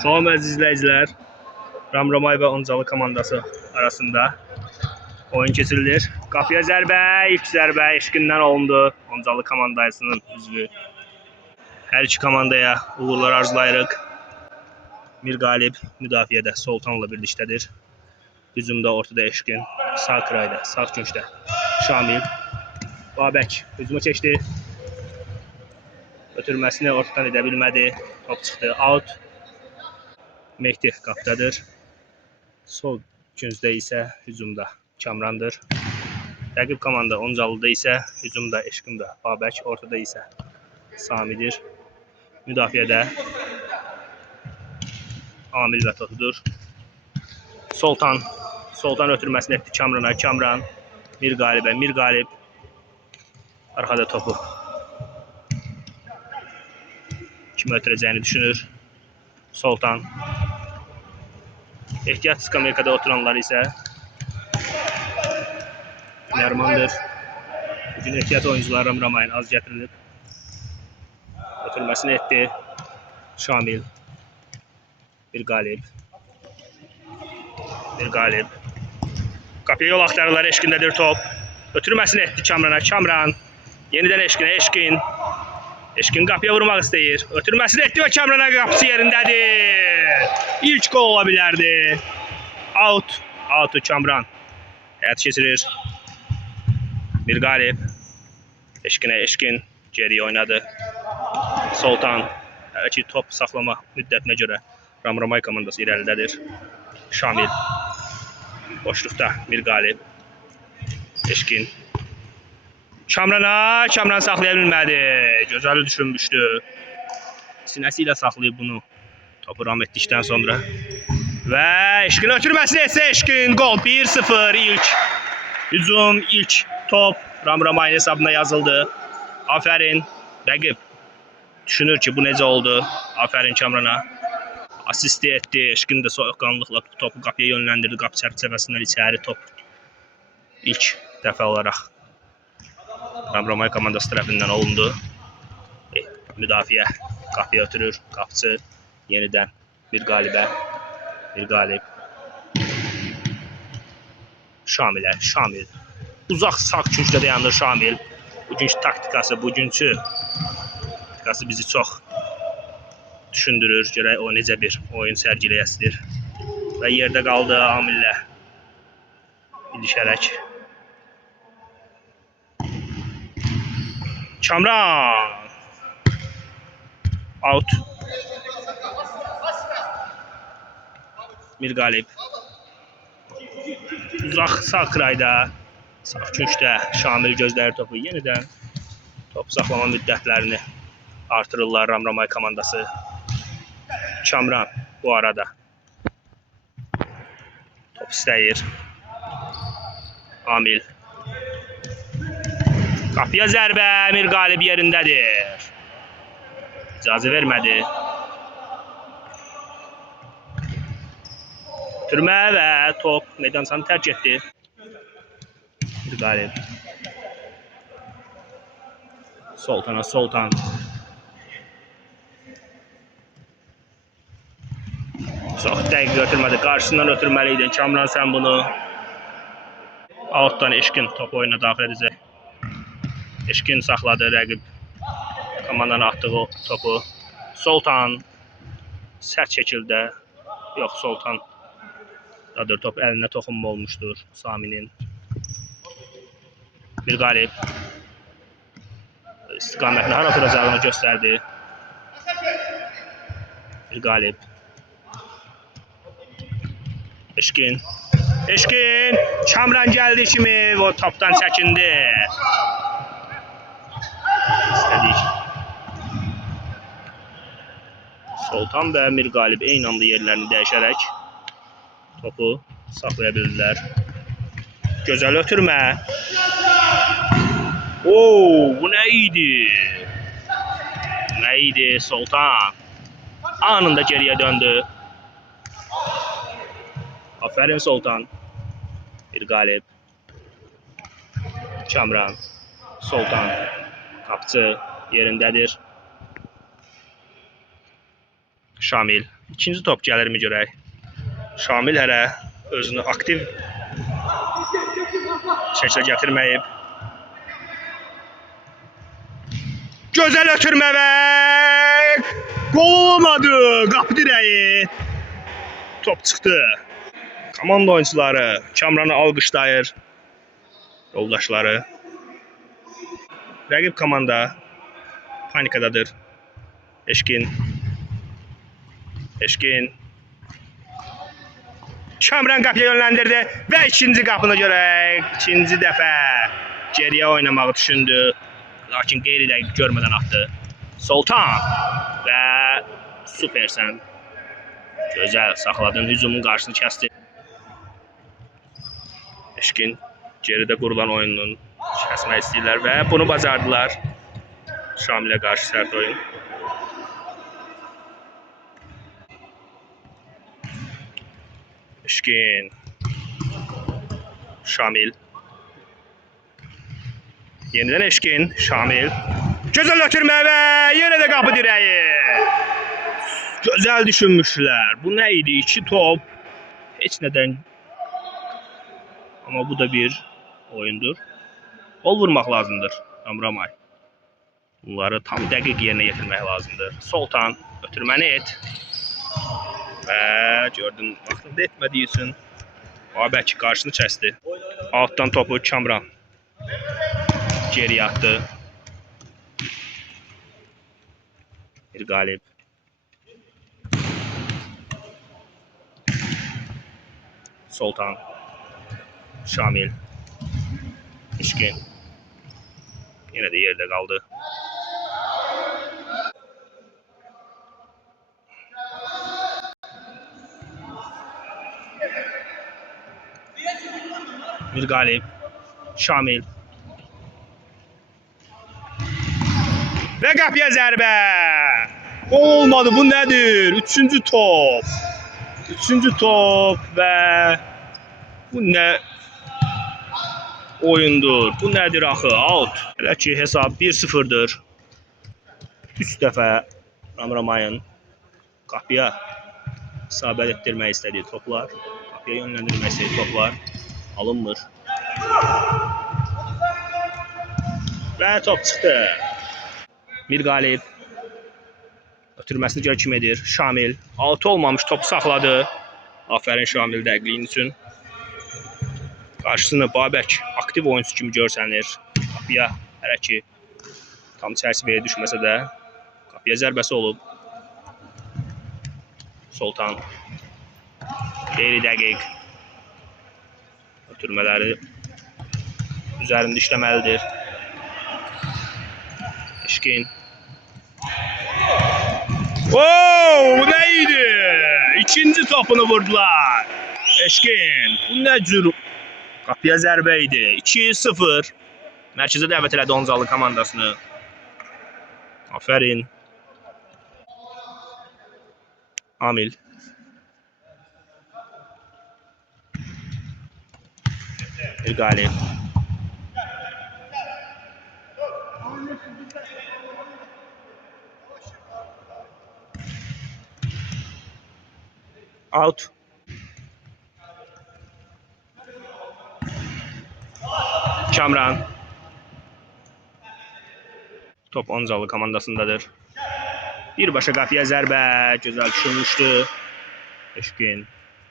Salam əziz izləyicilər. Ramramay və Oncalı komandası arasında oyun keçirilir. Qapıya zərbə, ilk zərbə Eşqindən olundu. Oncalı komandasının üzvü. Hər iki komandaya uğurlar arzulayırıq. Mirqalib müdafiədə Soltanla birlikdədir. Hücumda ortada Eşqin, sağ kırayda, sağ küncdə Şamil. Babək hücuma keçdi. Ötürməsini ortadan edə bilmədi. Top çıxdı, out. Mehdi qapıdadır. Sol küncdə isə hücumda Kamrandır. Rəqib komanda Oncalıda isə hücumda Eşqin və Babək, ortada isə Samidir. Müdafiədə Amil və Totudur. Soltan ötürməsini etdi Kamrana. Kamran Mirqalibə. Mirqalib arxada topu kimi ötürəcəyini düşünür. Soltan. Ehtiyat skamerkada oturanlar isə Nərmandır. Bugün ehtiyat oyuncuları Ramramayın az gətirilib. Ötürməsini etdi Şamil. Mirqalib. Qapıya yol axtarırlar, Eşqindədir top. Ötürməsini etdi Kamrana. Kamran. Yenidən Eşqinə. Eşqin qapıya vurmaq istəyir. Ötürməsini etdi və Kamrana qapısı yerindədir. İlk gol ola bilərdi. Out'u Kamran. Həyat keçirir. Mirqalib. Eşqin geriyə oynadı. Soltan. Hələ ki top saxlama müddətinə görə Ramramay komandası irəlidədir. Şamil. Boşluqda Mirqalib. Eşqin. Kamran saxlaya bilmədi. Gözəl düşünmüşdü. Sinəsi ilə saxlayıb bunu. Topu ram etdikdən sonra. Və Eşqin ötürməsini etsə Eşqin. Gol 1-0 ilk. Hücum ilk top Ramramayın hesabına yazıldı. Afərin. Rəqib düşünür ki bu necə oldu. Afərin Kamrana. Asisti etdi. Eşqin də soyuqqanlıqla topu qapıya yönləndirdi. Qapı çərçivəsindən içəri top. İlk dəfə olaraq Ramramay komandası tərəfindən olundu. Müdafiə qapıya ötürür. Qapıcı yenidən Mirqalibə. Mirqalib. Şamil. Uzaq sağ küncdə dayanır Şamil. Bugünkü taktikası bizi çox düşündürür. Görək o necə bir oyun sərgiləyəsidir. Və yerdə qaldı Amillə ilişərək. Kamran. Out. Mirqalib. Uzaq sağ kırayda, sağ küncdə Şamil gözləri topu. Yenidən top saxlama müddətlərini artırırlar Ramramay komandası. Kamran bu arada top istəyir. Amil. Qapıya zərbə, Mirqalib yerindədir. İcazə vermədi. Türmə və top meydançanı tərk etdi. Mirqalib. Soltan. Çox dəqiq götürmədi. Qarşısından ötürməli idi. Kamran sən bunu. Altdan Eşqin top oyuna daxil edəcək. Eşqin saxladı rəqib komandanın atdığı topu. Soltan sərt şəkildə, yox Soltan dadır top əlinə toxunma olmuşdur Saminin. Mirqalib istiqamətini hara oturacağını göstərdi. Mirqalib. Eşqin. Kamran gəldi kimi o topdan çəkindi. Soltan və Mirqalib eyni anda yerlərini dəyişərək topu saxlaya bildilər. Gözəl ötürmə. Bu nə idi? Soltan anında geriyə döndü. Afərin Soltan. Mirqalib. Kamran. Soltan. Qapıcı yerindədir. Şamil. İkinci top gəlirmi görək. Şamil hələ özünü aktiv şəklə gətirməyib. Gözəl ötürmə və gol olmadı. Qapı dirəyi. Top çıxdı. Komanda oyuncuları Kamranı alqışlayır. Yoldaşları. Rəqib komanda panikadadır. Eşkin. Kamran qapıya yönləndirdi və ikinci qapını görək. İkinci dəfə geriyə oynamağı düşündü. Lakin qeyri-dəqiq görmədən atdı. Sultan və supersən. Gözəl saxladın, hücumun qarşısını kəsdi. Eşkin geridə qurulan oyunun kəsmək istəyirlər və bunu bacardılar. Şamilə qarşı sərt oyun. Eşkin. Şamil. Yenidən Eşkin. Şamil. Gözəl ötürmə və yenə də qapı dirəyi. Gözəl düşünmüşlər. Bu nə idi? 2 top. Heç nədən. Amma bu da bir oyundur. Gol vurmaq lazımdır. Amramay. Bunları tam dəqiq yerinə yetirmək lazımdır. Sultan ötürməni et. Və gördün, vaxtında etmədiyi üçün Babək qarşısını kəsdi. Altdan topu Kamran geriyə atdı. Bir qalib. Sultan. Şamil. Eşkin. Yenə də yerdə qaldı. Bir qalib. Şamil. Və qapıya zərbə. Gol olmadı. Bu nədir? Üçüncü top. Üçüncü top və bu nə oyundur? Bu nədir axı? Out. Hələ ki hesab 1-0'dır. 3 dəfə Amramayın qapıya isabət etdirmək istədiyi toplar, qapıya yönləndirmək istədiyi toplar alınmır. Və top çıxdı. Bir qalib. Ötürməsini gör kim edir? Şamil. 6 olmamış topu saxladı. Afərin Şamil dəqiqliyin üçün. Qarşısını Babək aktiv oyuncusu kimi görsənir. Qapıya hələ ki tam çərçivəyə düşməsə də qapıya zərbəsi olub. Sultan. Qeyri-dəqiq. Ötürmələri üzərində işləməlidir. Eşkin. Bu nə idi? İkinci topunu vurdular. Eşkin. Bu nə cür qapıya zərbə idi. 2-0. Mərkəzə dəvət elədi Oncalı komandasını. Afərin. Amil. Bir qalib. Out. Kamran. Top Oncalı komandasındadır. Birbaşa qapıya zərbə. Gözəl düşünmüşdü. Eşkin.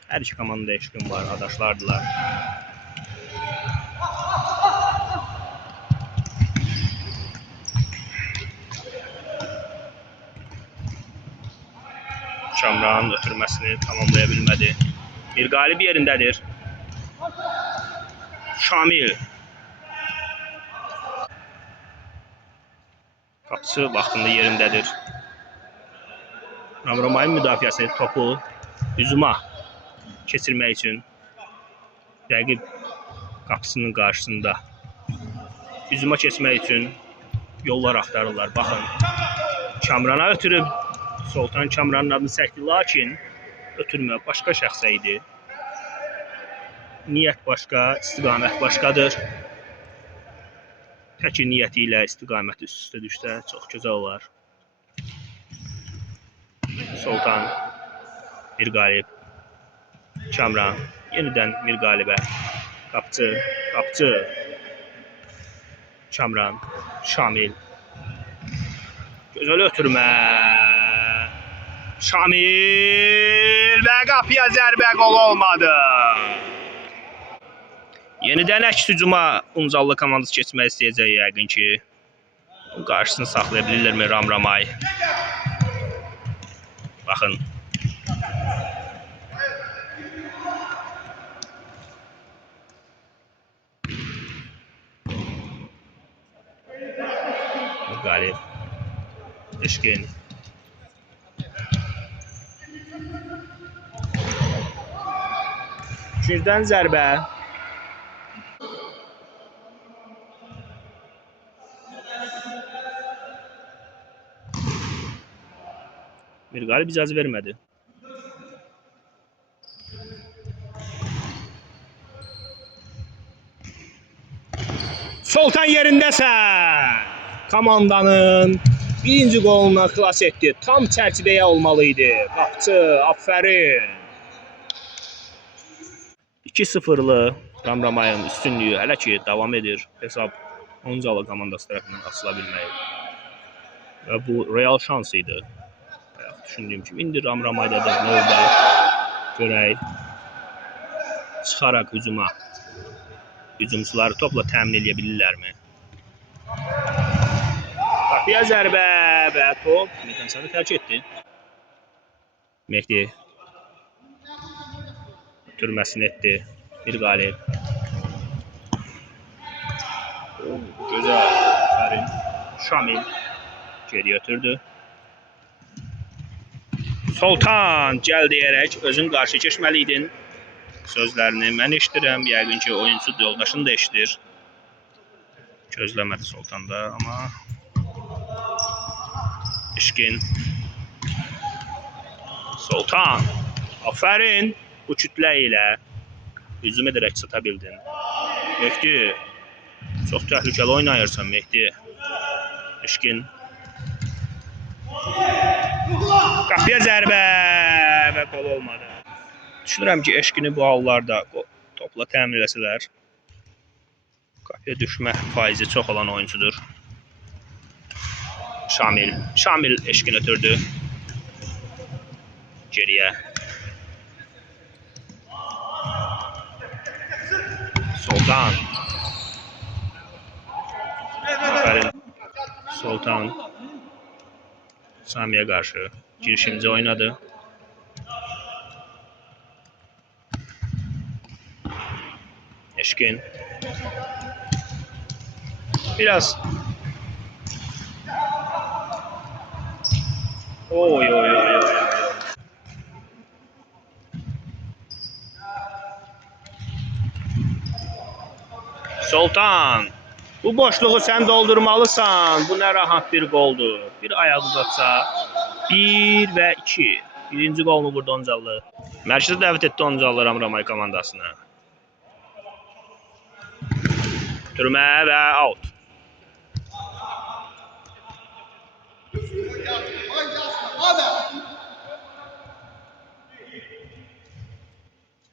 Hər iki komanda Eşkin var. Adaşlardılar. Kamran ötürməsini tamamlaya bilmədi. Bir qalib yerindədir. Şamil. Qapısı vaxtında yerindədir. Amramayın müdafiəsi topu hücuma keçirmək üçün rəqib qapısının qarşısında hücuma keçmək üçün yollar axtarırlar. Baxın. Kamrana ötürüb Sultan Kamranın adını çəkdi, lakin ötürmə başqa şəxsə idi. Niyyət başqa, istiqamət başqadır. Təki niyyəti ilə istiqamət üst-üstə düşsə çox gözəl olar. Sultan. Bir qalib. Kamran. Yenidən bir qalibə. Qapçı. Qapçı. Kamran. Şamil. Gözəl ötürmə. Şamil və qapıya zərbə qol olmadı. Yenidən əks hücuma Unzallı komandası keçmək istəyəcək yəqin ki. Qarşısını saxlaya bilirlərmi Ramramay? Baxın. Qalib. Eşkin. Üçüncüdən zərbə. Bir qalib icazə vermədi. Soltan yerindəsən. Komandanın birinci qoluna xilas etdi. Tam çərçivəyə olmalıydı. Qapçı, aferin. 2-0'lı Ramramayın üstünlüyü hələ ki davam edir. Hesab Unzalı komandası tərəfindən açıla bilməyi. Və bu real şans idi. Düşündüyüm kimi indi Ramramayda da növbə görək. Çıxaraq hücuma. Hücumçuları topla təmin edə bilirlərmi? Qapıya zərbə və top meydançanı tərk etdi. Mehdi ötürməsini etdi. Bir qalib. Gözəl. Aferin. Şamil geri ötürdü. Soltan gəl deyərək özün qarşı keçməliydin. Sözlərini mən eşidirəm. Yəqin ki oyunçu yoldaşını da eşidir. Gözləmədi Soltan da amma Eşkin. Soltan. Aferin. Bu kütlə ilə hücum edərək çata bildin. Mehdi. Çox təhlükəli oynayırsan Mehdi. Eşkin. Qapıya zərbə və qol olmadı. Düşünürəm ki Eşkini bu hallarda topla təmin eləsələr qapıya düşmə faizi çox olan oyuncudur. Şamil. Şamil Eşkin ötürdü. Geriyə. Soltan. Aferin. Soltan. Samiyə qarşı girişimci oynadı. Eşkin. Biraz. Oy oy oy oy. Soltan. Bu boşluğu sen doldurmalısan. Bu ne rahat bir goldur. Bir ayak uzatsa. 1 ve 2. Birinci golunu vurdu Oncalı. Mərkəzə dəvət etdi Oncalı Ramramay komandasına. Türmə və out.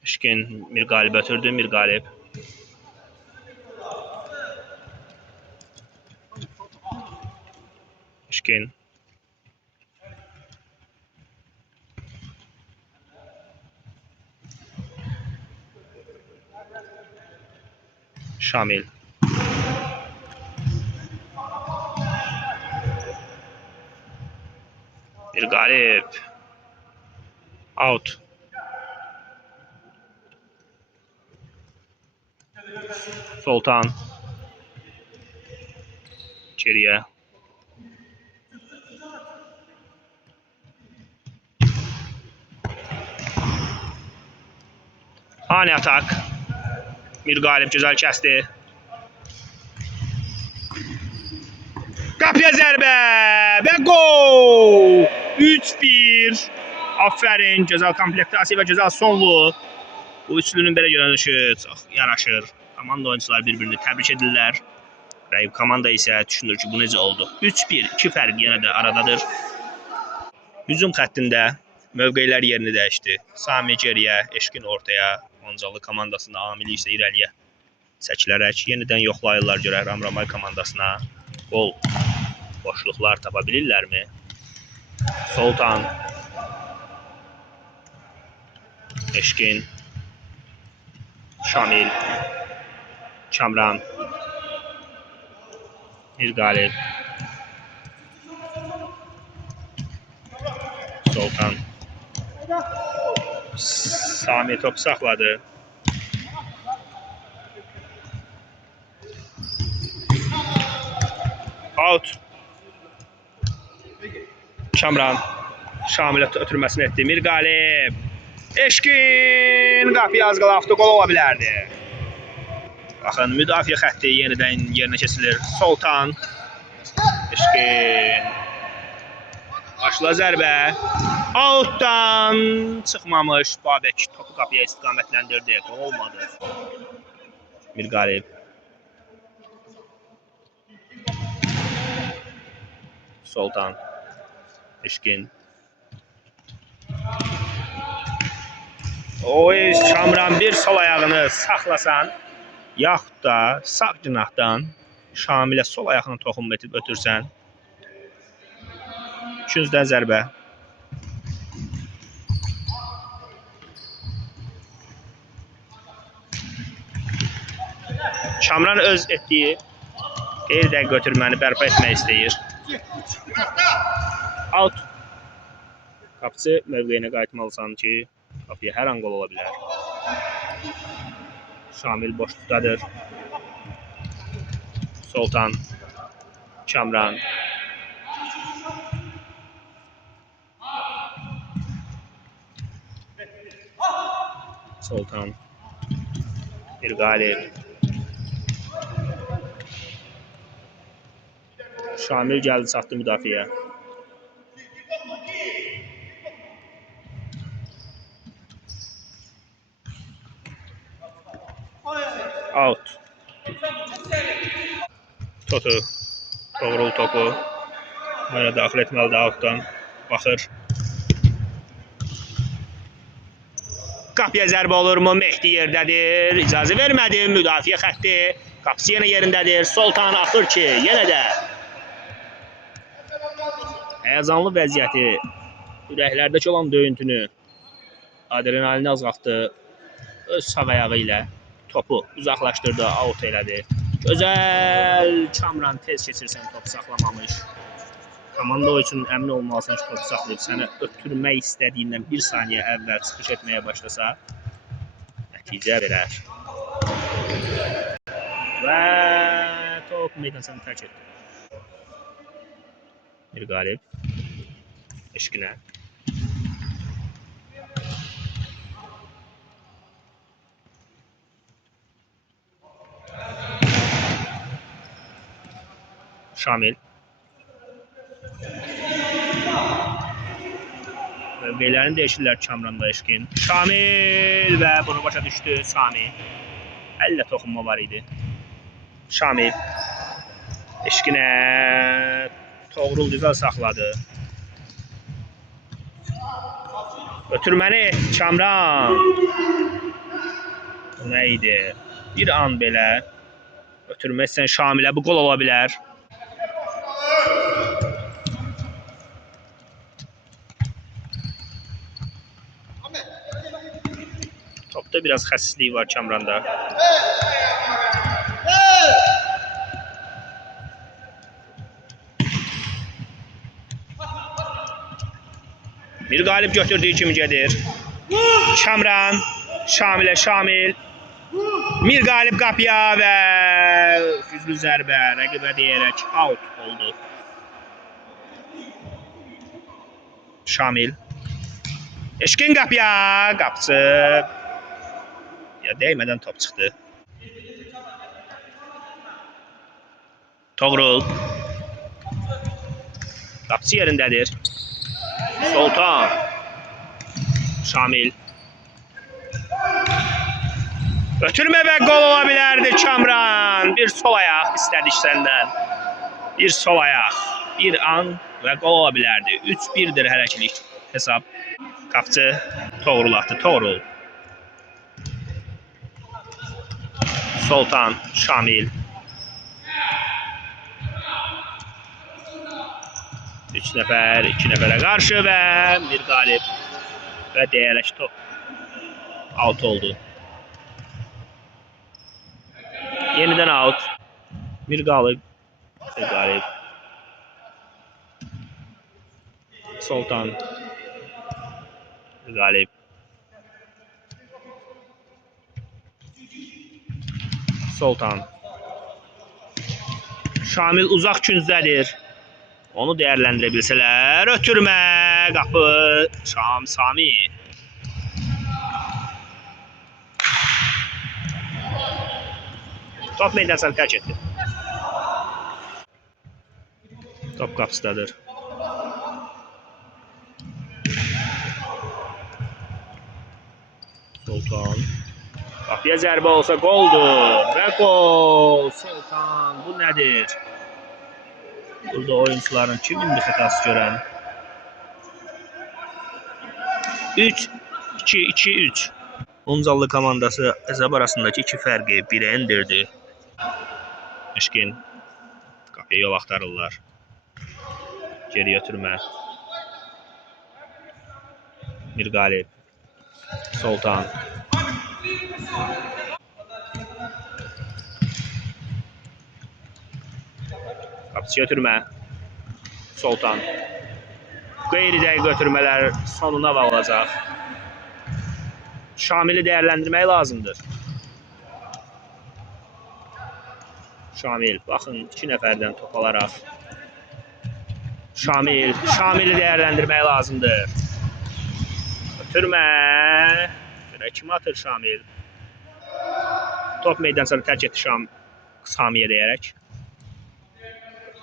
Eşkin bir qalib ötürdü, bir qalib. Eşkin. Şamil. Bir qalib. Out. Soltan. İçeriye. Ani atak. Bir qalib gözəl kəsdi. Qapıya zərbə və gol! 3-1. Aferin, gözəl komplektasiya və gözəl sonlu. Bu üçlünün belə görünüşü çox yaraşır. Komanda oyuncuları bir-birini təbrik edirlər. Rəqib komanda isə düşünür ki, bu necə oldu. 3-1, 2 fərq yenə də aradadır. Hücum xəttində Mövqeylər yerini dəyişdi. Sami geriyə, Eşkin ortaya, Oncalı komandasına, Amili isə irəliyə çəkilərək yenidən yoxlayırlar görək Ramramay komandasına. Qol boşluqlar tapa bilirlərmi? Soltan, Eşkin, Şamil, Kamran, Mirqalib, Soltan, Sami top saxladı. Out. Kamran Şamilə ötürməsini etdi. Mirqalib. Eşkin qapıya az qala avtogol ola bilərdi. Baxın, müdafiə xətti yenidən yerinə keçilir. Soltan. Eşkin. Başla zərbə. Outdan çıxmamış Babək topu qapıya istiqamətləndirdi. Qol olmadı. Mirqalib. Soltan. Eşkin. Oy, Kamran bir sol ayağını saxlasan, yaxud da sağ cinahdan Şamilə sol ayağını toxunma etib ötürsən. İkinciden zərbə. Kamran öz etdiyi qeyri-dəqiq götürməni bərpa etmək istəyir. Out. Qapıcı mövqeyinə qayıtmalısan ki, qapıya hər an qol ola bilər. Şamil boşluqdadır. Soltan. Kamran. Soltan. Mirqalib. Şamil gəldi çatdı müdafiəyə. Out. Totu. Doğrul topu. Mənə daxil etməlidir outdan. Baxır. Qapıya zərbə olurmu? Mehdi yerdədir. İcazə vermədi. Müdafiə xətti. Qapısı yenə yerindədir. Soltan axır ki, yenə də həyəcanlı vəziyyəti, ürəklərdəki olan döyüntünü, adrenalini azaltdı. Öz sağ ayağı ilə topu uzaqlaşdırdı, out elədi. Gözəl Kamran, tez keçirsən, topu saxlamamış. Komanda üçün əmin olmalısan ki, topu saxlayıb sənə ötürmək istədiyindən bir saniyə əvvəl çıxış etməyə başlasa, nəticə verər. Və top meydançanı tərk etdi. Mirqalib. Eşkinə. Şamil. Mövqeylərini dəyişirlər Kamranla Eşkin. Şamil və bunu başa düşdü Sami. Əllə toxunma var idi. Şamil. Eşkinə. Toğrul güzel saxladı. Ötürməni Kamran. Bu nə idi? Bir an belə ötürməsən Şamilə bu qol ola bilər. Topda biraz xəssisliyi var Kamranda. Mirqalib götürdüyü kimi gedir. Kamran, Şamilə Şamil. Mirqalib qapıya və güclü zərbə rəqibə deyərək out oldu. Şamil. Eşkin qapıya, qapısı. Ya değmeden top çıxdı. Toğrul. Qapısı yerindədir. Soltan. Şamil. Ötürmə və qol ola bilərdi Kamran. Bir sol ayaq istədik səndən. Bir sol ayaq. Bir an və qol ola bilərdi. 3-1'dir hərəkilik hesab. Qapçı toğrulatdı. Toğrul. Soltan, Şamil. 3 nəfər, 2 nəfərə qarşı və bir qalib. Və deyərək top out oldu. Yenidən out. Bir qalib. Bir qalib. Soltan. Bir qalib. Soltan. Şamil uzaq küncdədir. Onu dəyərləndirə bilsələr. Ötürmə. Qapı. Sami. Top meydançanı tərk etdi. Top qapısıdadır. Soltan. Qapıya zərbə olsa qoldur. Və qol. Soltan. Bu nədir? Burada oyuncuların kimin bir xətası görən? 3-2-2-3. Unzallı komandası Əzəb arasındakı 2 fərqi 1-ə endirdi. Eşkin. Qapıya yol axtarırlar. Geri ötürmə. Bir qalib. Soltan. Qapısı götürmə. Soltan. Qeyri-dəqiq götürmələr sonuna bağlayacaq. Şamili dəyərləndirmək lazımdır. Şamil, baxın 2 nəfərdən top alaraq. Şamili dəyərləndirmək lazımdır. Ötürmə. Görə kim atır Şamil? Top meydançanı tərk etdi Samiyə deyərək.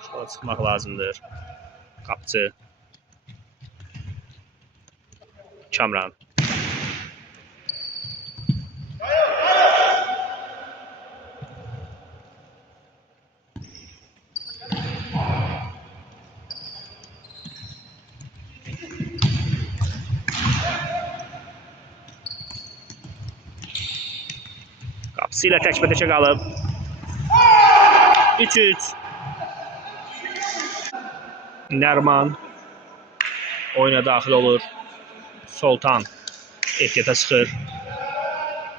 Şola çıxmaq lazımdır. Qapçı. Kamran. Qapısı ilə təkbətəkə qalıb. 3-3. Nərman oyuna daxil olur. Soltan ehtiyata çıxır.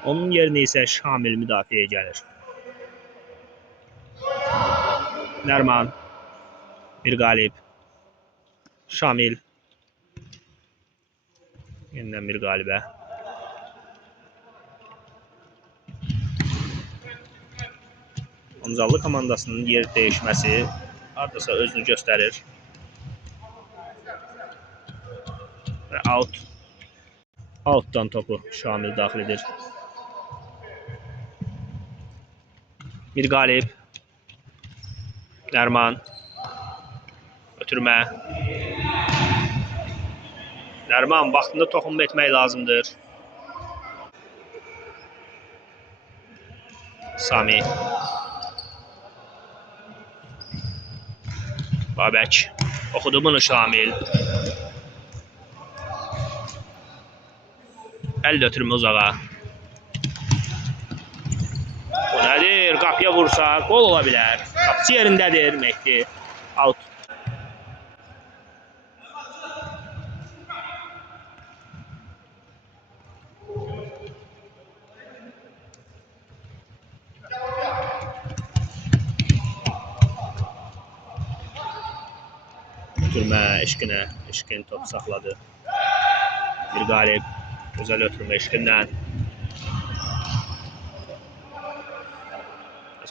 Onun yerinə isə Şamil müdafiəyə gəlir. Nərman. Bir qalib. Şamil. Yenidən bir qalibə. Unzallı komandasının yer dəyişməsi hardasa özünü göstərir. Və out. Outdan topu Şamil daxil edir. Bir qalib. Nərman. Ötürmə. Nərman vaxtında toxunma etmək lazımdır. Sami. Babək. Oxudu bunu Şamil. Əl götürmə uzağa. Bu nədir? Qapıya vursa qol ola bilər. Qapısı yerindədir Mehdi. Out. Ötürmə Eşkinə. Eşkin top saxladı. Bir qalib. Gözəl ötürmə Eşkindən.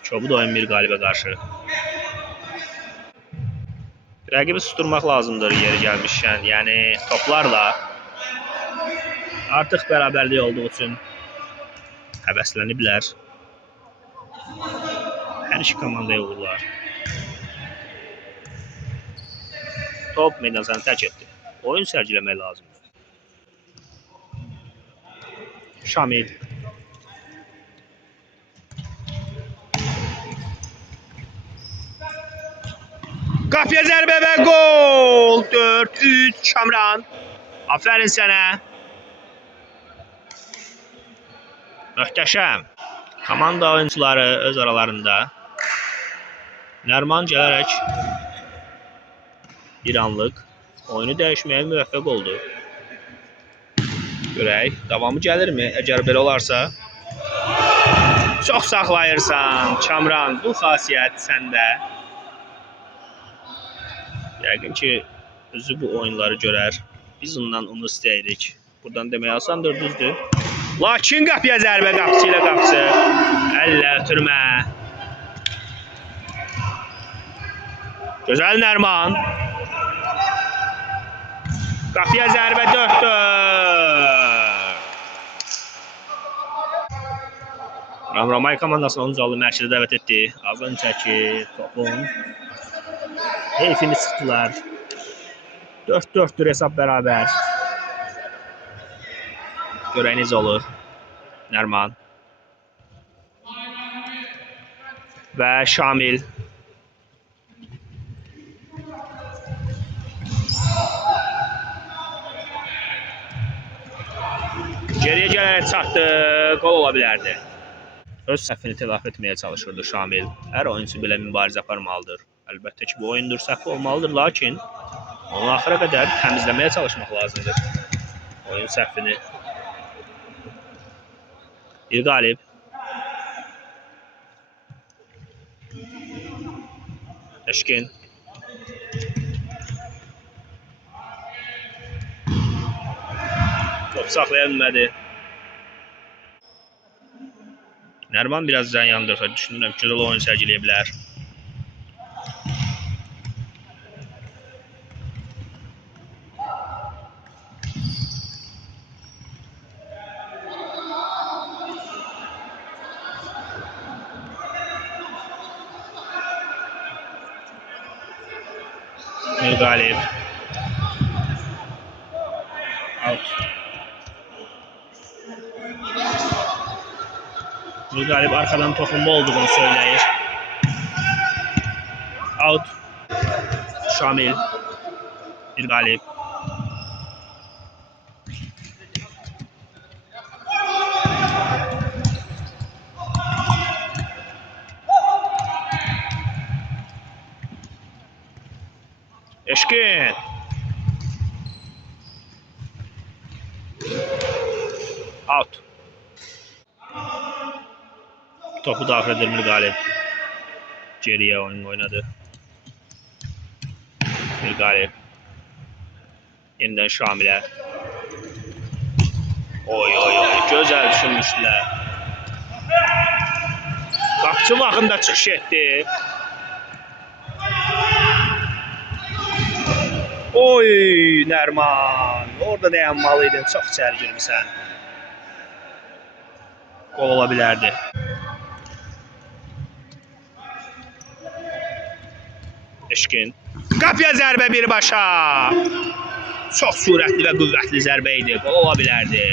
Kobud oyun bir qalibə qarşı. Rəqibi susturmaq lazımdır yeri gəlmişkən. Yəni toplarla artıq bərabərlik olduğu üçün həvəsləniblər. Hər iki komandaya uğurlar. Top meydançanı tərk etdi. Oyun sərgiləmək lazımdır. Şamil. Qapıya zərbə və qol. 4-3 Kamran. Aferin sənə. Möhtəşəm. Komanda oyuncuları öz aralarında. Nərman gələrək bir anlıq oyunu dəyişməyə müvəffəq oldu. Görək, davamı gəlirmi? Əgər belə olarsa, çox saxlayırsan. Kamran, bu xasiyyət səndə. Yəqin ki, özü bu oyunları görər. Biz ondan onu istəyirik. Buradan demək asandır, düzdür. Lakin qapıya zərbə, qapısı ilə qapısı. Əllə ötürmə. Gözəl Nərman. Qapıya zərbə 4-4. Ramramay komandasını 10 calı mərkədə dəvət etdi. Az öncəki topun heyfini çıxdılar. 4-4'dür hesab bərabər. Görək necə olur. Nərman. Və Şamil. Geriyə gələrək çatdı. Qol ola bilərdi. Öz səhvini telafi etməyə çalışırdı Şamil. Hər oyuncu belə mübarizə aparmalıdır. Əlbəttə ki, bu oyundur, səhv olmalıdır, lakin onu axıra qədər təmizləməyə çalışmaq lazımdır. Oyun səhvini. Bir qalib. Eşkin. Top saxlaya bilmədi. Nərman biraz zən yandırsa düşünürəm ki, gözəl oyun sərgiləyə bilər. Bir qalib. Out. Bir qalib arkadan toxunma olduğunu söyləyir. Out. Şamil. Bir qalib. Eşkin. Out. Topu daxil edir Mirqalib. Geriyə oyun oynadı. Mirqalib. Yenidən Şamilə. Oy oy oy. Gözəl düşünmüşdülər. Qapçı vaxtında çıxış etdi. Oy Nərman. Orada dayanmalıydın. Çox içəri girmişsən. Qol ola bilərdi. Eşkin. Qapıya zərbə birbaşa. Çox sürətli və qüvvətli zərbə idi. Qol ola bilərdi.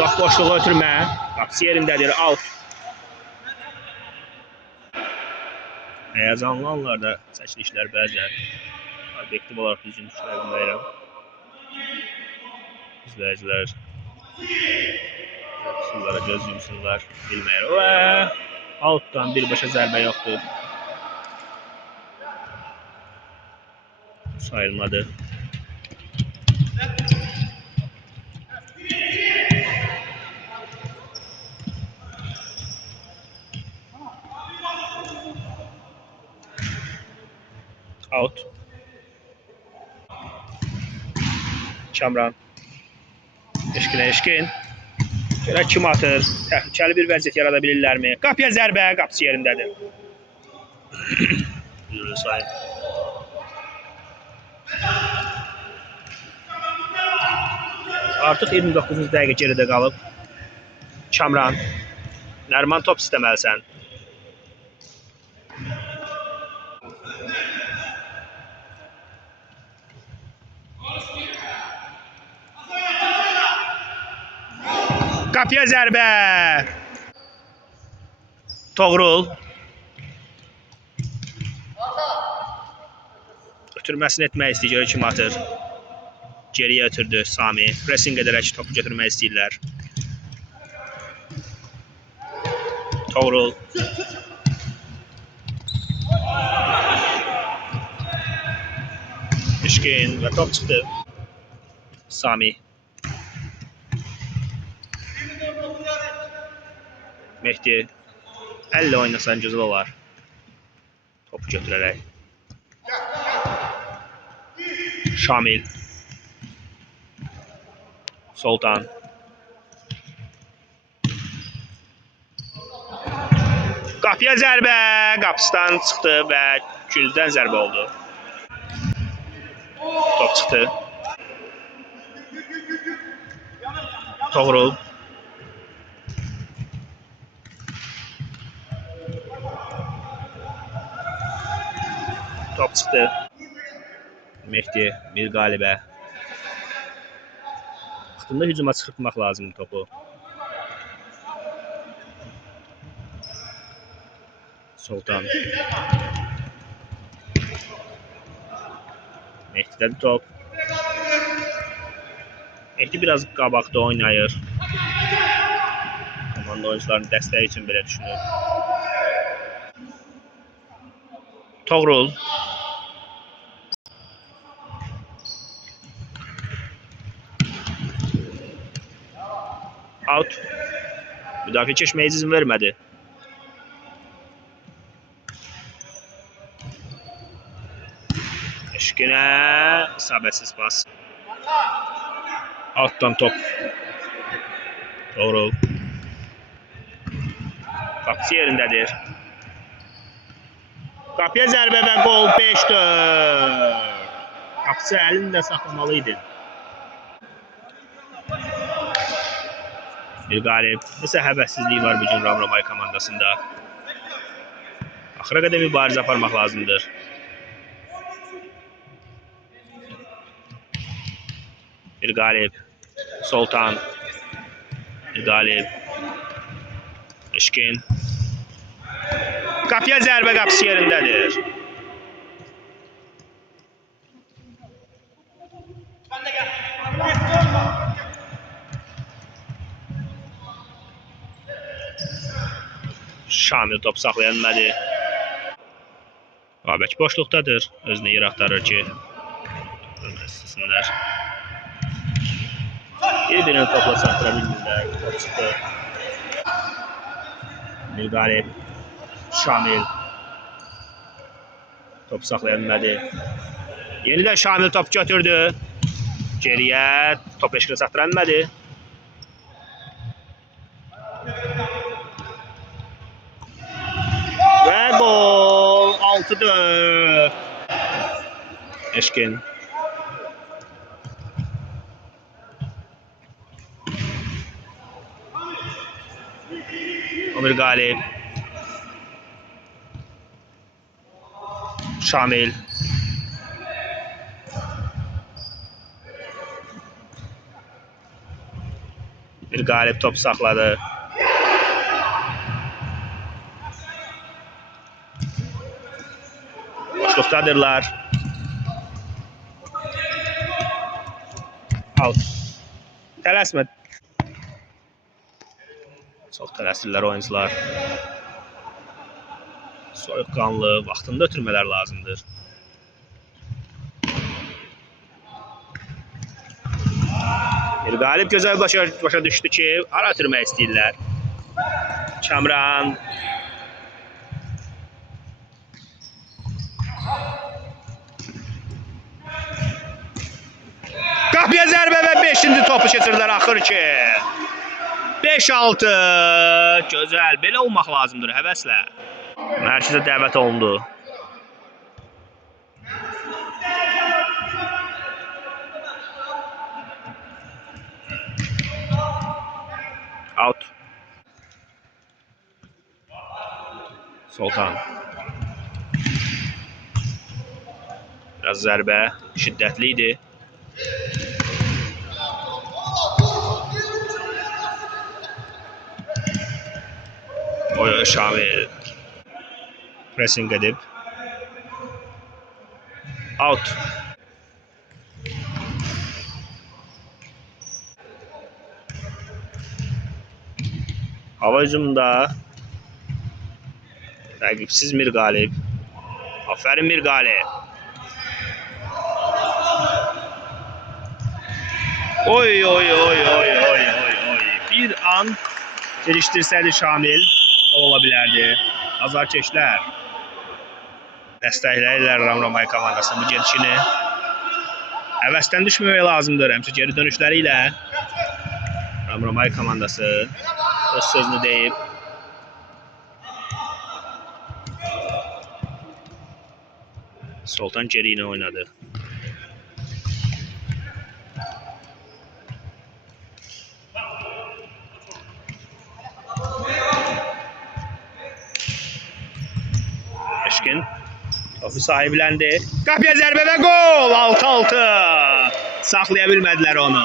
Uzaq boşluğa ötürmə. Qapısı yerindədir. Out. Həyəcanlı anlarda çəkilişlər bəzən obyektiv olaraq düzgün düşürə bilməyirəm. İzləyicilər yapsınlara göz yumsunlar, bilməyirəm. Və outdan birbaşa zərbə yoxdur. Sayılmadı. Out. Kamran. Eşkinə Eşkin. Görək kim atır. Təhlükəli bir vəziyyət yarada bilirlərmi? Qapıya zərbə, qapısı yerindədir. Artıq 29-cu dəqiqə geridə qalıb. Kamran. Nərman top istəməlisən. Qapıya zərbə. Toğrul. Ötürməsini etmək istəyir, kim atır. Geriyə ötürdü Sami. Pressing edərək topu götürmək istəyirlər. Toğrul. İşkin və top çıxdı. Sami. Mehdi. Elle oynasan güzel olar. Topu götürərək. Şamil. Soltan. Qapıya zərbə. Qapısından çıxdı və gücdən zərbə oldu. Top çıxdı. Toğrul. Top çıxdı. Mehdi bir qalibə. Vaxtında hücuma çıxırtmaq lazımdır topu. Soltan. Mehdi'dən top. Mehdi biraz qabaqda oynayır. Komanda oyuncuların dəstəyi üçün belə düşünür. Toğrul. Out. Müdafiə keçməyə izin vermədi. Eşkinə isabətsiz pas. Altdan top. Toğrul. Qapısı yerindədir. Qapıya zərbə və gol 5-4. Qapısı əlində saxlamalıydı. Bir qalib. Nəsə həvəssizliyi var bugün Ramramay komandasında. Axıra qədər mübarizə aparmaq lazımdır. Bir qalib. Soltan. Bir qalib. Eşkin. Qapıya zərbə, qapısı yerindədir. Şamil top saxlaya bilmədi. Babək boşluqdadır. Özünə yer axtarır ki, istəsinlər. Bir-birini topla saxlara bilmirlər. Top çıxdı. Bir qalib. Şamil. Top saxlaya bilmədi. Yenidən Şamil top götürdü. Geriyə top eşqini saxlara bilmədi. Və gol 6-4. Eşkin. Ömür qalib. Şamil. Bir qalib top saxladı. Boşluqdadırlar. Out. Tələsmə. Çox tələsirlər oyuncular. Soyuqqanlı, vaxtında ötürmələr lazımdır. Bir qalib gözəl başa düşdü ki, ara ötürmək istəyirlər. Kamran. Qapıya zərbə və 5-ci topu keçirdilər axır ki. 5-6. Gözəl. Belə olmaq lazımdır həvəslə. Mərkəzə dəvət olundu. Out. Soltan. Biraz zərbə şiddətli idi. Oy Şamil. Pressing edip. Out. Hava hücumunda rəqibsiz Mirqalib. Aferin Mirqalib. Oy oy oy oy oy oy oy. Bir an geliştirseydi Şamil ola bilərdi. Azarkeşlər dəstəkləyirlər Ramramay komandasının bu gedişini. Həvəsdən düşməmək lazımdır. Həmçə geri dönüşləri ilə Ramramay komandası öz sözünü deyib. Soltan geri ilə oynadı. Eşkin topu sahibləndi. Qapıya zərbə və gol! 6-6. Saxlaya bilmədilər onu.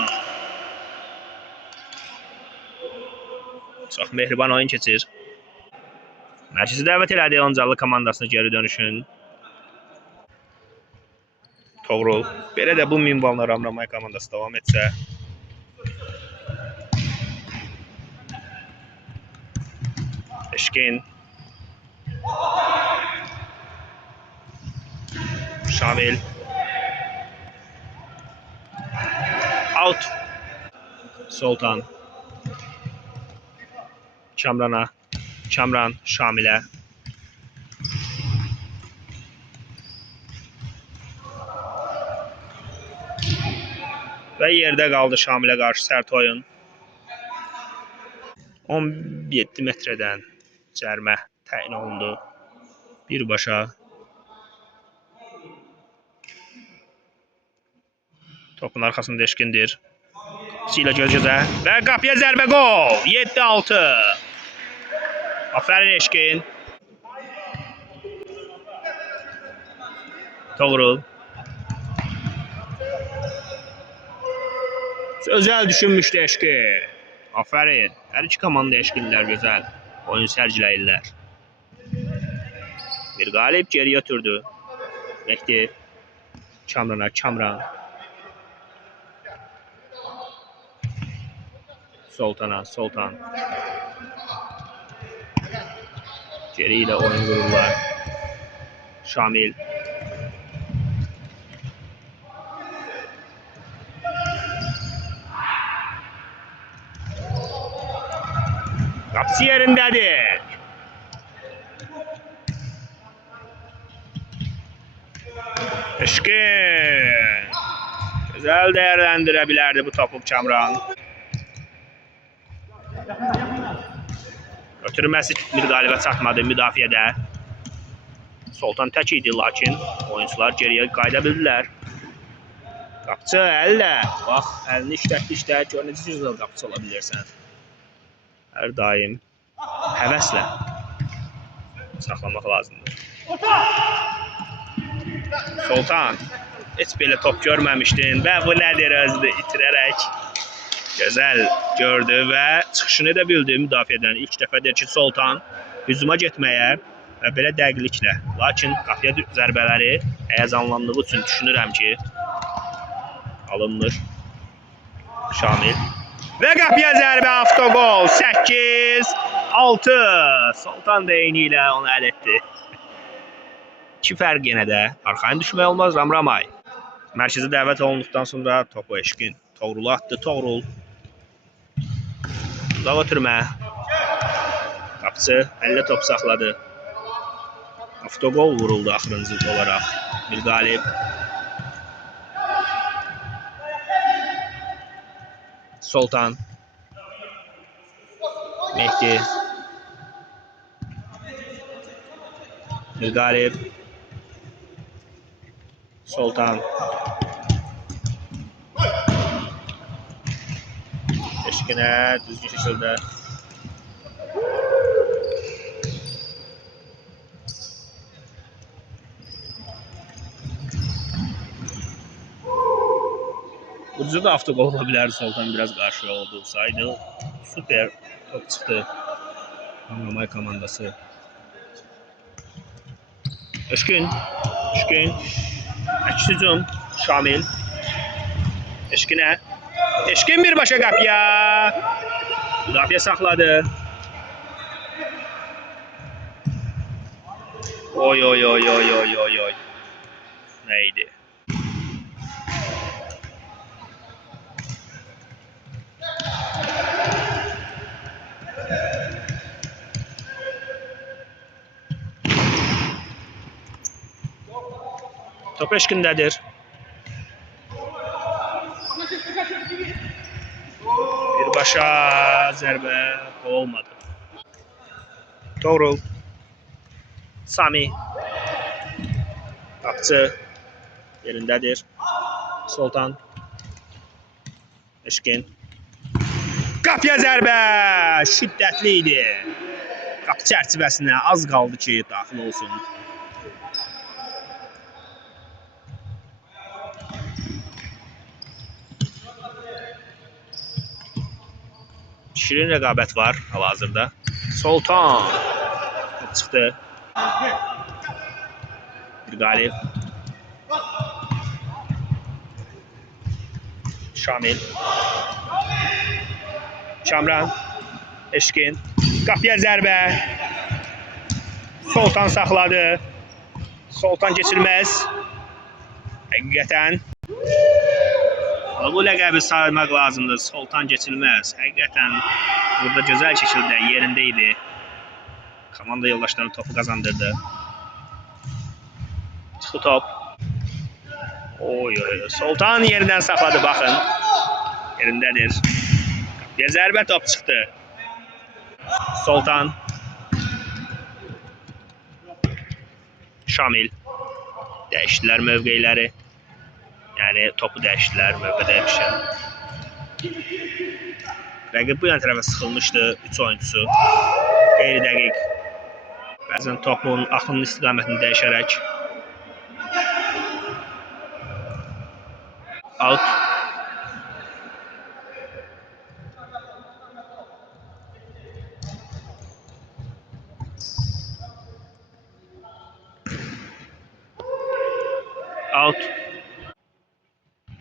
Çox mehriban oyun keçir. Mərkəzi dəvət elədi Oncalı komandasına geri dönüşün. Toğrul. Belə də bu minvalına Ramramay komandası davam etsə. Eşkin. Şamil. Out. Soltan. Kamran'a. Kamran Şamil'e. Ve yerde kaldı Şamil'e karşı sert oyun. 17 metreden cərmə təyin olundu. Birbaşa. Topun arkasında Eşkindir. Sila göz-gözə və qapıya zərbə gol. 7-6. Aferin Eşkin. Toğrul. Özel düşünmüşdü Eşkin. Aferin. Hər iki komanda Eşkinlər gözəl oyun sərgiləyirlər. Mirqalib geriyə ötürdü. Mehdi. Kamran'a. Kamran. Soltan'a. Soltan. Geri ilə oyun qururlar. Şamil. Qapısı yerindədir. Eşkin. Güzel değerlendirə bilərdi bu topu Kamran. Ötürməsi Mirqalibə çatmadı müdafiədə. Soltan tək idi, lakin oyuncular geriyə qayıda bildilər. Qapıcı əllə. Bax, əlini işlətdi. Gör necə gözəl qapıcı ola bilirsən. Hər daim həvəslə saxlamaq lazımdır. Soltan, heç belə top görməmişdin və bu nədir özü itirərək gözəl gördü və çıxışını edə bildi müdafiədən. İlk dəfədir ki, Soltan hücuma getməyə və belə dəqiqliklə. Lakin qapıya zərbələri həyəcanlandığı üçün düşünürəm ki, alınır. Şamil. Və qapıya zərbə avtogol. 8-6. Soltan deyini ilə onu əl etdi. 2 fərq yenə də. Arxayın düşmək olmaz Ramramay. Mərkəzi dəvət olunduqdan sonra topu Eşkin. Toğrulu atdı. Toğrul. Uzaq ötürmə. Qapıcı əllə top saxladı. Avtogol vuruldu axırıncı olaraq. Mirqalib. Soltan. Mehdi. Mirqalib. Soltan. Eşkinə düzgün şəkildə. Ucu da avtogol ola bilərdi Soltan biraz qarşıya olsaydı. Süper top çıxdı. Hamamay komandası. Eşkin. Eşkin. Əks hücum. Şamil. Eşkinə. Eşkin birbaşa qapıya. Qapıya saxladı. Oy oy oy oy oy oy oy. Neydi? Top eşkindədir. Birbaşa zərbə olmadı. Toğrul. Sami. Qapçı yerindədir. Sultan. Eşkin. Qapıya zərbə şiddətli idi. Qapı çərçivəsinə az qaldı ki, daxil olsun. Şirin rəqabət var hal-hazırda. Sultan. Top çıxdı. Bir qalib. Şamil. Kamran. Eşkin. Qapıya zərbə. Sultan saxladı. Sultan keçilməz. Həqiqətən. Bu ləqəbi saymaq lazımdır. Sultan keçilməz. Həqiqətən burada gözəl şəkildə yerində idi. Komanda yoldaşları topu qazandırdı. Çıxdı top. Oy oy. Sultan yerindən saxladı, baxın. Yerindədir. Bir zərbə top çıxdı. Sultan. Şamil. Dəyişdilər mövqeyləri. Yəni topu dəyişdilər, mövqe dəyişən. Rəqib bu yan tərəfə sıxılmışdı, 3 oyuncusu. Qeyri-dəqiq. Bəzən topun axının istiqamətini dəyişərək. Out. Out.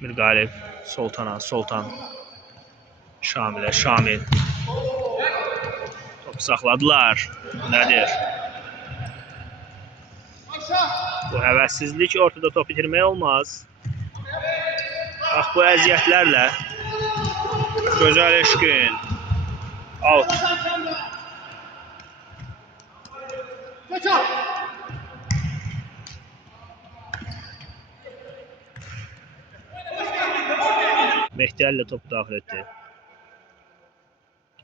Bir qalib. Sultana, Sultan. Şamilə, Şamil. Topu saxladılar. Nədir? Bu həvəssizlik ortada top itirmək olmaz. Bax bu əziyyətlərlə. Gözəl Eşkin. Out. Mehdi əllə topu daxil etdi.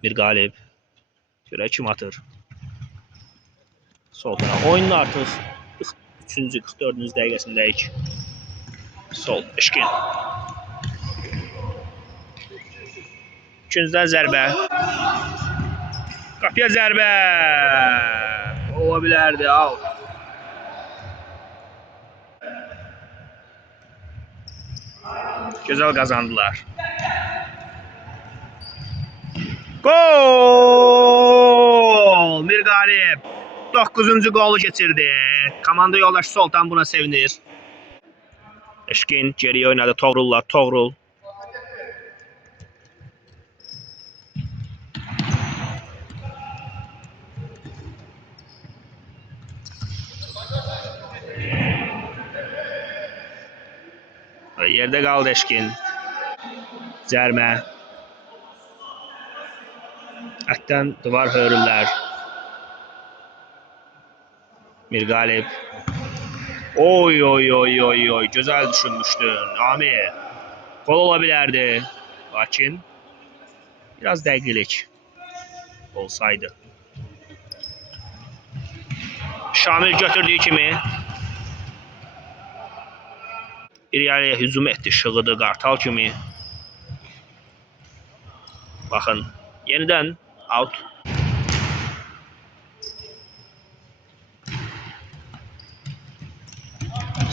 Bir qalib. Görək kim atır. Sol tərəf. Oyunun artıq 43-cü, 44-cü dəqiqəsindəyik. Sol. Eşkin. İkincidən zərbə. Qapıya zərbə. Ola bilərdi. Out. Gözəl qazandılar. Gol! Bir qalib. 9-cu qolu keçirdi. Komanda yoldaşı Sultan buna sevinir. Eşkin geriyə oynadı. Toğrullar. Toğrul. Yerdə qaldı Eşkin. Cərmə. Ətdən divar hörürlər. Bir qalib. Oy oy oy oy oy. Gözəl düşünmüşdün. Amir. Gol ola bilərdi. Lakin biraz dəqiqlik olsaydı. Şamil götürdüyü kimi İrəliyə hücum etdi. Şığıdı qartal kimi. Baxın. Yenidən out.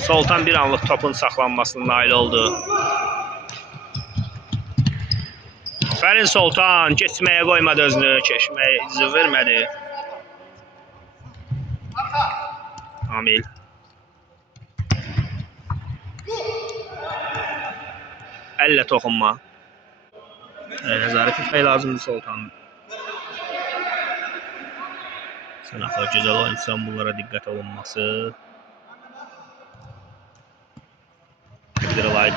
Sultan bir anlıq topun saxlanmasına nail oldu. Aferin Sultan. Keçməyə qoymadı özünü. Keçməyə izin vermədi. Şamil. Elle toxunma. Nəzarət etmək lazımdır Sultan. Sən axı gözəl oyuncusan, bunlara diqqət olunması.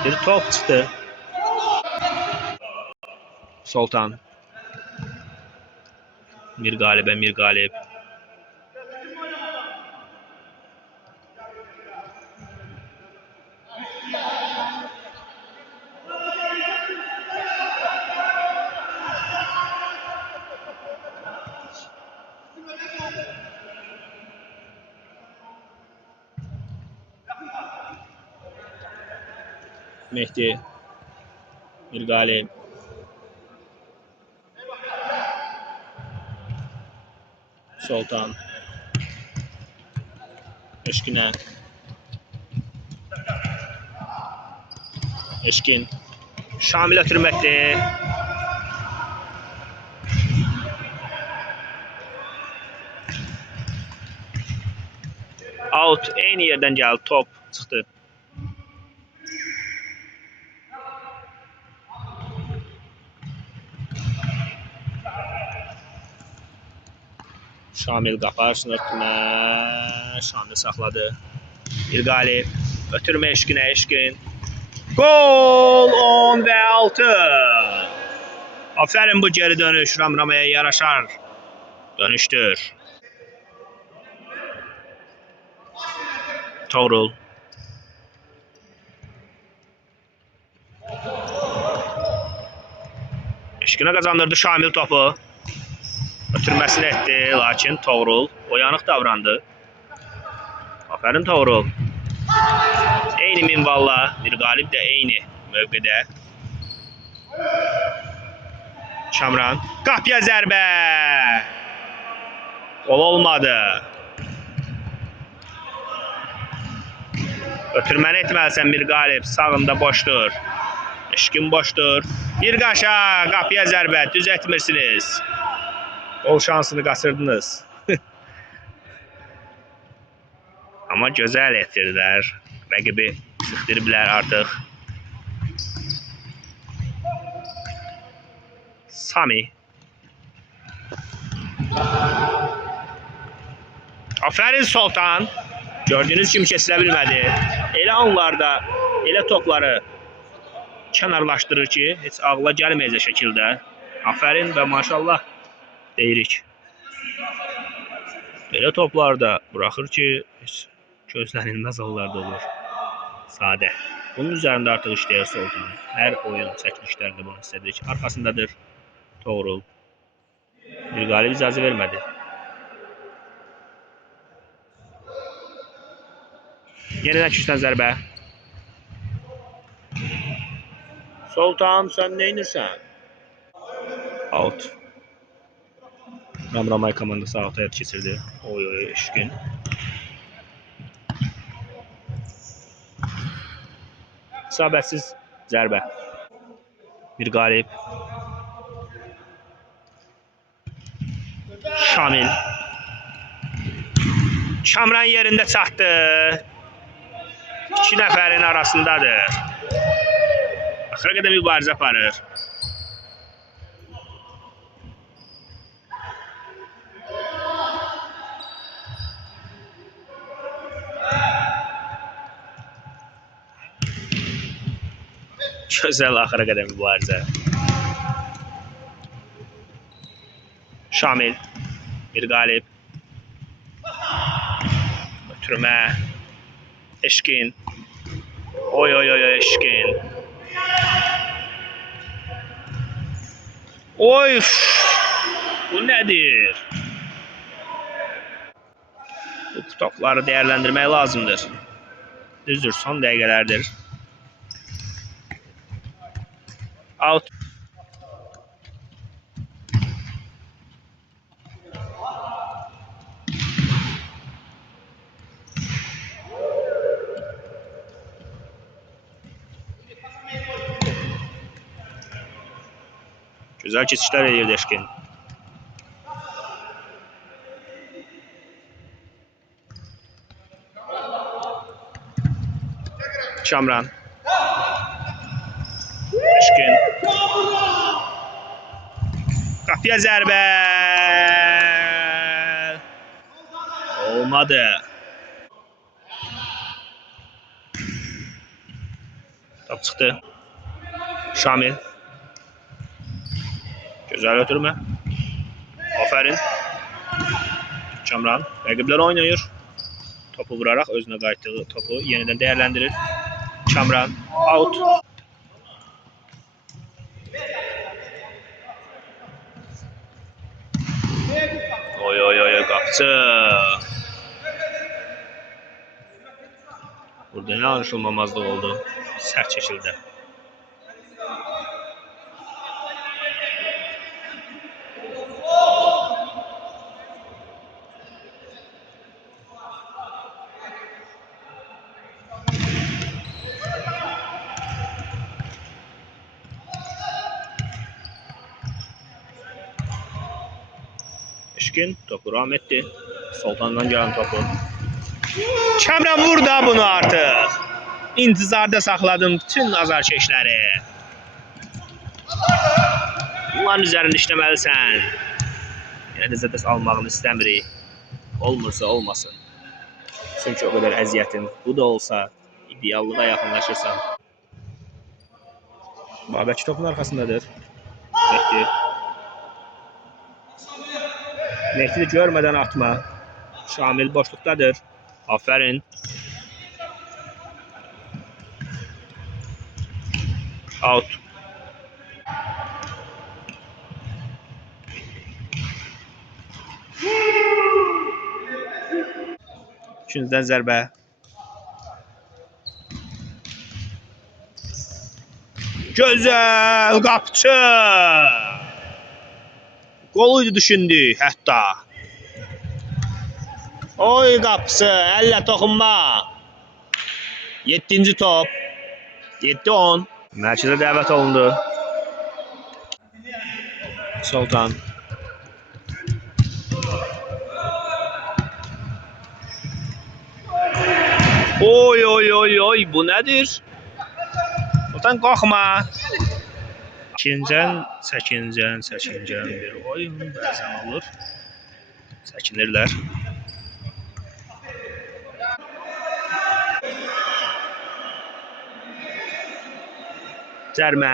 Bir top çıxdı. Sultan. Mir qalib. Mehdi. Mir qalib. Sultan. Eşkinə. Eşkin. Şamil ötürməkdi. Out. Eyni yerdən gəldi. Top çıxdı. Şamil qapar sınırtına. Şamil saxladı. Bir qalib. Ötürmə Eşkinə. Eşkin. Gol 10 və 6. Aferin bu geri dönüş Ramramaya yaraşar. Dönüştür. Toğrul. Eşkinə qazandırdı Şamil topu. Ötürməsini etdi, lakin Toğrul oyanıq davrandı. Aferin Toğrul. Eyni minvalla, bir qalib də eyni mövqedə. Kamran. Qapıya zərbə. Gol olmadı. Ötürməni etməlisən bir qalib. Sağında boşdur. Eşkin boşdur. Bir qaşa. Qapıya zərbə. Düz etmirsiniz. Gol şansını qaçırdınız. Amma gözəl etdirdilər. Rəqibi sıxdırıblar artıq. Sami. Aferin Sultan. Gördüğünüz kimi kesilə bilmədi. Elə anlarda, elə topları kənarlaşdırır ki, heç ağla gəlməyəcək şəkildə. Aferin və maşallah deyirik. Belə toplarda buraxır ki, heç gözlənilməz hallarda olur. Sadə. Bunun üzərində artıq işləyir Sultan. Hər oyun çəkilişlərində bunu hiss edirik. Arxasındadır Toğrul. Bir qalib icazə vermədi. Yenidən küçdən zərbə. Sultan, sən nə edirsən? Out. Ramramay komandası out həyat keçirdi. Oy, Eşkin. İsabətsiz zərbə. Bir qalib. Şamil. Kamran yerində çatdı. İki nəfərin arasındadır. Axıra qədər mübarizə aparır. Gözəl axıra qədər mübarizə. Şamil. Bir qalib. Ötürmə. Eşkin. Oy Eşkin. Oy. Bu nədir? Bu topları dəyərləndirmək lazımdır. Düzdür, son dəqiqələrdir. Out. Güzel keçişlər edirdi Eşkin. Şamran. Eşkin. Qapıya zərbə. Olmadı. Top çıxdı. Şamil. Gözəl ötürmə. Aferin. Şamran. Rəqiblər oynayır. Topu vuraraq özünə qayıtdığı topu yenidən dəyərləndirir. Şamran. Out. Oy oy oy qapıcı. Burada nə anlaşılmamazlıq oldu? Sərt şəkildə. Eşkin topu ram etdi. Soltandan gələn topu. Kamran vur da bunu artıq. İntizarda saxladım bütün azarkeşləri. Bunların üzərində işləməlisən. Yenə də zədəs almağını istəmirik. Olmursa olmasın. Çünki o qədər əziyyətim bu da olsa ideallığa yaxınlaşırsan. Babək topun arxasındadır. Mehdi. Mehdi de görmədən atma. Şamil boşluqdadır. Aferin. Out. Üçüncüdən zərbə. Gözəl qapçı. Goluydu düşündü hətta. Oy qapısı, əllə toxunma. 7-ci top. 7-10. Mərkəzə dəvət olundu. Soltan. Oy oy oy oy, bu nədir? Soltan qalxma. Çəkincən bir oyun bəzən olur. Çəkinirlər. Cərmə.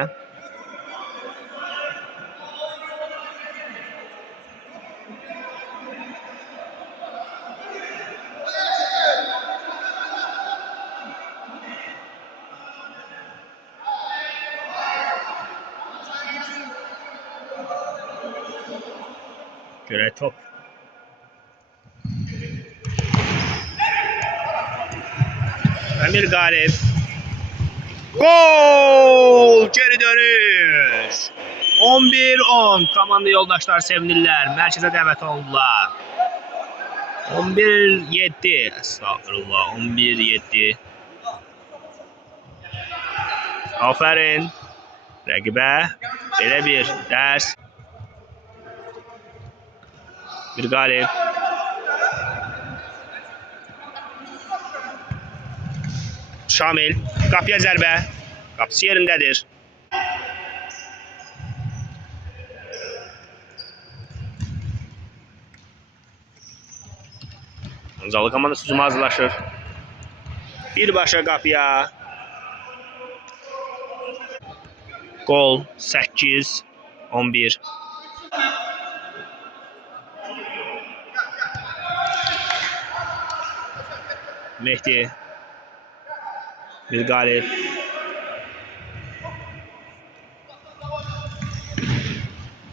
Görək top. Əmir Qalib. Gol! Geri dönüş. 11-10. Komanda yoldaşlar sevinirlər. Mərkəzə dəvət oldular. 11-7. Estağfurullah. 11-7. Aferin. Rəqibə belə bir dərs. Bir Qalib. Şamil. Qapıya zərbə. Qapısı yerindədir. Anzalı komandası hücuma hazırlaşır. Birbaşa qapıya. Gol 8-11. Mehdi. Bir Qalib.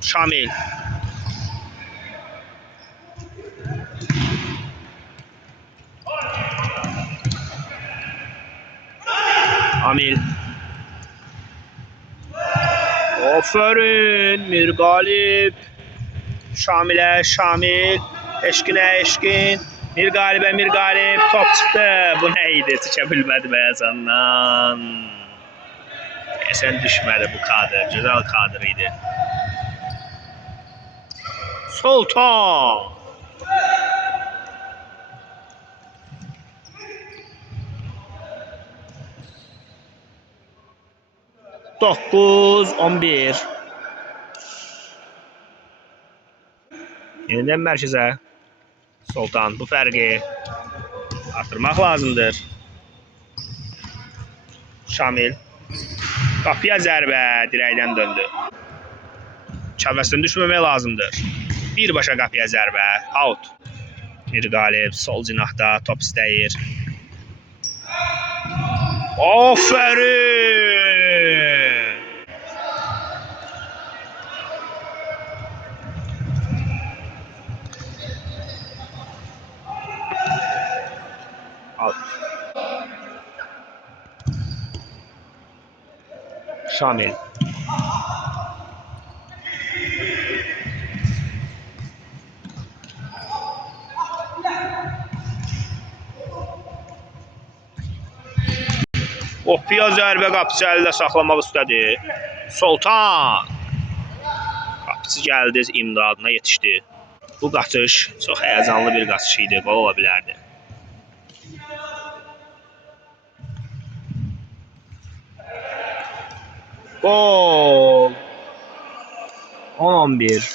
Şamil. Amil. Aferin. Bir Qalib. Şamil'e Şamil. Eşkin'e Eşkin. Bir Qalib. Top çıxdı. Bu neydi? Çıka bilmədi bəyəzandan. Esen düşmədi bu kadr. Güzel kadr idi. Sultan. 49-11. Yenidən mərkəzə. Sultan bu fərqi artırmaq lazımdır. Şamil. Qapıya zərbə, dirəkdən döndü. Çəvəsindən düşməmək lazımdır. Birbaşa qapıya zərbə, out. Bir qalib, sol cinahda top istəyir. Aferin! Out. Şamil. Qapıya zərbə, qapıcı əldə saxlamaq istədi. Sultan. Qapıcı gəldi, imdadına yetişdi. Bu qaçış çox həyəcanlı bir qaçış idi, qol ola bilərdi. Gol. 10-11.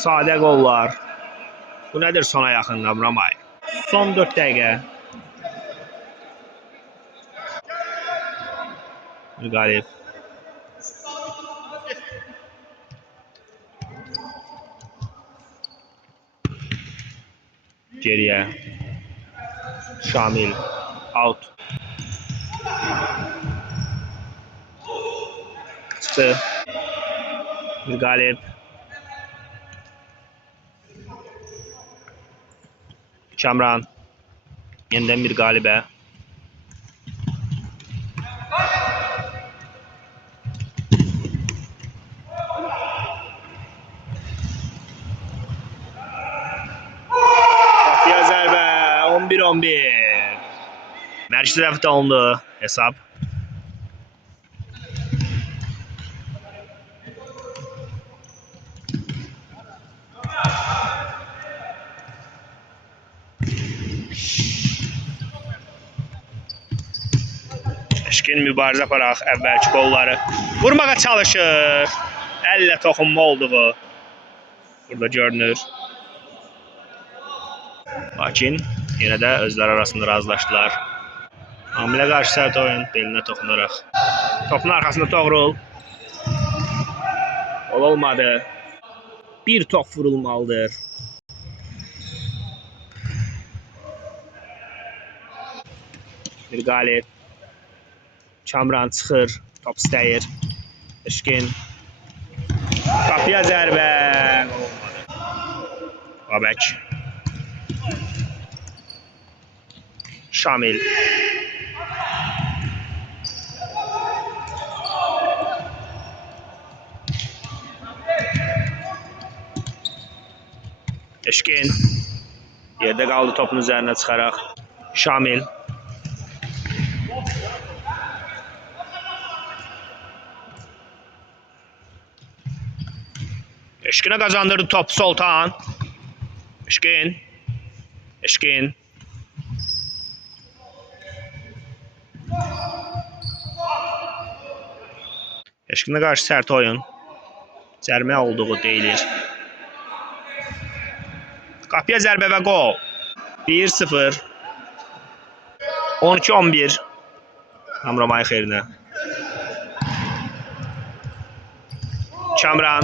Sadə qollar. Bu nədir sona yaxın Ramay? Son 4 dəqiqə. Bir qalib. Geriyə. Şamil. Out. Çıxdı. Bir qalib. Kamran. Yenidən bir qalibə. Qapıya zərbə. 11-11. Mərkəz tərəfdə olundu hesab. Eşkin mübarizə aparaq əvvəlki qolları vurmağa çalışır. Əllə toxunma olduğu burada görünür. Lakin yenə də özləri arasında razılaşdılar. Hamilə qarşı sərt oyun belinə toxunaraq. Topun arxasında Toğrul. Gol olmadı. Bir top vurulmalıdır. Bir qalib. Kamran çıxır, top istəyir. Eşkin. Qapıya zərbə. Babək. Şamil. Eşkin. Yerdə qaldı topun üzərinə çıxaraq. Şamil. Eşkinə qazandırdı top Sultan. Eşkin. Eşkin. Eşkinə qarşı sərt oyun. Cərmə olduğu deyilir. Qapıya zərbə və qol. 1-0. 12-11. Ramay xeyrinə. Kamran.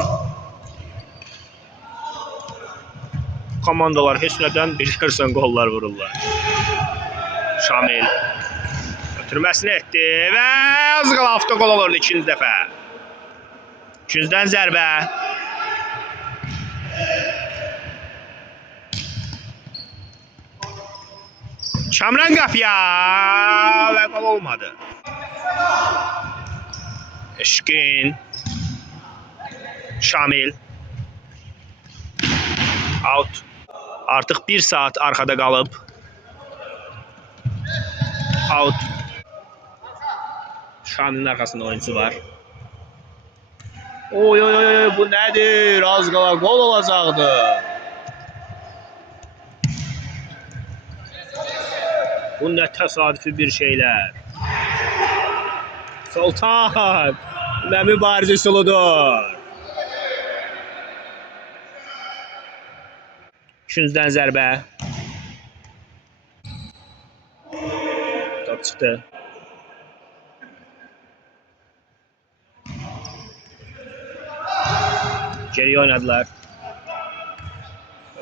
Komandalar heç nədən bilirsən qollar vururlar. Şamil. Ötürməsini etdi və az qala avtogol olurdu ikinci dəfə. İkincidən zərbə. Kamran qapıya və qol olmadı. Eşkin. Şamil. Out. Artıq 1 saat arxada qalıb. Out. Şamilin arxasında oyuncusu var. Oy, bu nədir? Az qala qol olacaqdı. Bu nə təsadüfi bir şeylər. Sultan nə mübarizə üsuludur. Üçüncüdən zərbə. Top çıxdı. Geriyə oynadılar.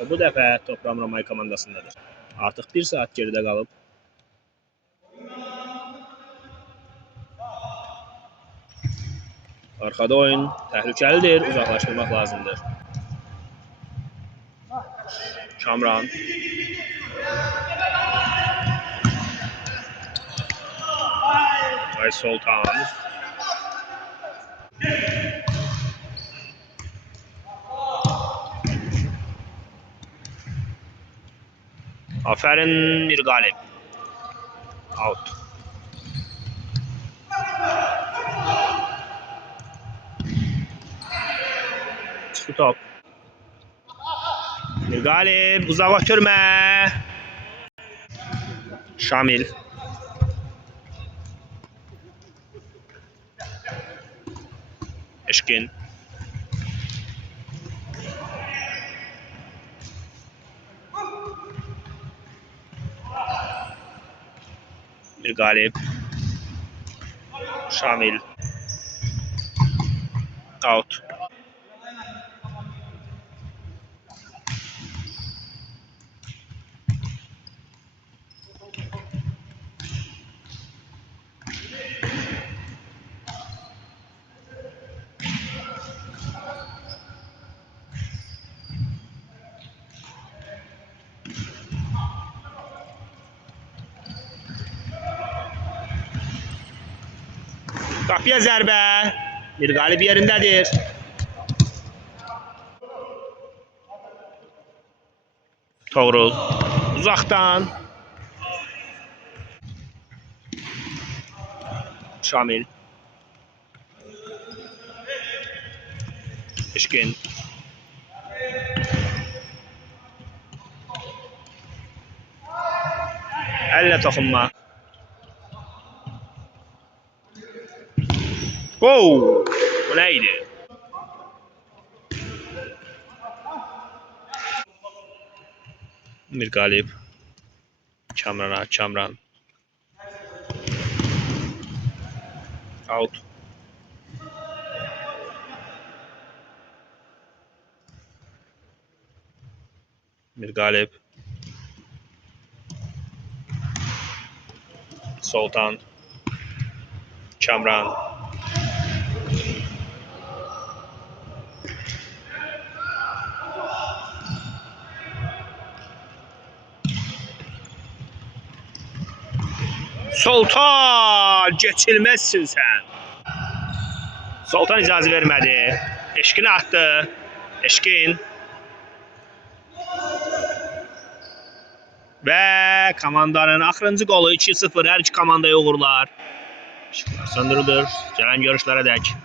Bu dəfə top Ramramay komandasındadır. Artıq 1 saat geridə qalıb. Arxada oyun təhlükəlidir, uzaqlaşdırmaq lazımdır. Kamran. Ay Sultan. Aferin Mirgalib. Out. Çıktı top. Mirgalib uzağa götürmə. Şamil. Eşkin. Mirgalib. Şamil. Out. Qapıya zərbə. Mirgalib yerindədir. Toğrul. Uzaqdan. Şamil. Eşkin. Elle toxunma. Wow! Bu neydi? Mirgalib. Kamran. Out. Mirgalib. Sultan. Kamran. Sultan! Geçilmezsin sen. Sultan icazə vermədi. Eşkin attı. Eşkin. Və komandanın axırıncı qolu 2-0. Hər iki komandaya uğurlar. İşıqlar söndürülür. Gələn görüşlərə dək.